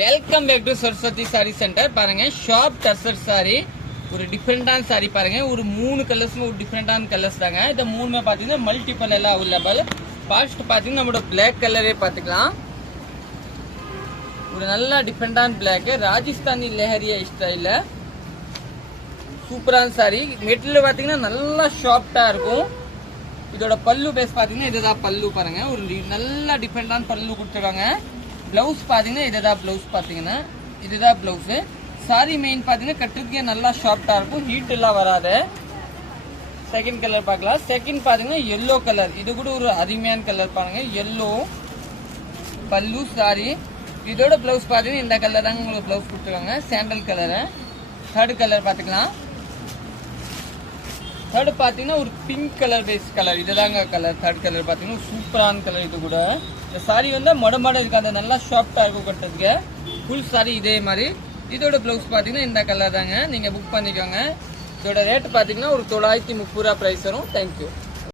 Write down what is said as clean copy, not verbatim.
Welcome back to Saraswathi sari centre. பாருங்க shop tussar sari, ஒரு டிஃப்ரெண்டான சாரி பாருங்க. ஒரு 3 கலர்ஸ்ல ஒரு டிஃப்ரெண்டான கலர்ஸ் தாங்க. இந்த 3மே பாத்தீங்கன்னா மல்டிபிள் எல்லாம் அவைலபிள். ஃபர்ஸ்ட் பாத்தீங்கன்னா நம்மளோட பிளாக் கலரே பாத்துக்கலாம். ஒரு நல்ல டிஃப்ரெண்டான பிளாக் ராஜஸ்தானி லெஹரியா ஸ்டைல சூப்பரான சாரி. மெட்டீரியல் பாத்தீங்கன்னா நல்லா சாஃப்டா இருக்கும். இதோட பல்லு பேஸ் பாத்தீங்கன்னா இதுதான் பல்லு பாருங்க. ஒரு நல்ல டிஃப்ரெண்டான பல்லு கொடுத்துருவாங்க. பிளவுஸ் பாத்தீங்கன்னா இதுதான் பிளவுஸ், பாத்தீங்கன்னா இதுதான் பிளவுஸ். சாரி மெயின் பாத்தீங்கன்னா கட்டுறதுக்கே நல்லா சாஃப்டா இருக்கும், ஹீட் எல்லாம் வராது. செகண்ட் கலர் பார்க்கலாம். செகண்ட் பாத்தீங்கன்னா எல்லோ கலர், இது கூட ஒரு அருமையான கலர் பாருங்க. எல்லோ பல்லு சாரி. இதோட பிளவுஸ் பாத்தீங்கன்னா இந்த கலர் தாங்க உங்களுக்கு பிளவுஸ் கொடுத்துருவாங்க, சாண்டல் கலரு. தேர்ட் கலர் பாத்துக்கலாம். தேர்ட் பாத்தீங்கன்னா ஒரு பிங்க் கலர் பேஸ் கலர், இதுதாங்க கலர். தேர்ட் கலர் பாத்தீங்கன்னா சூப்பரான கலர். இது கூட இந்த சாரி வந்து மொட இருக்காது, நல்லா சாஃப்டா இருக்கும் கட்டுறதுக்கு. ஃபுல் சாரி இதே மாதிரி. இதோட பிளவுஸ் பாத்தீங்கன்னா இந்த கலர் தாங்க, நீங்க புக் பண்ணிக்கோங்க. இதோட ரேட் பாத்தீங்கன்னா ஒரு 930 ரூபா பிரைஸ் வரும். தேங்க்யூ.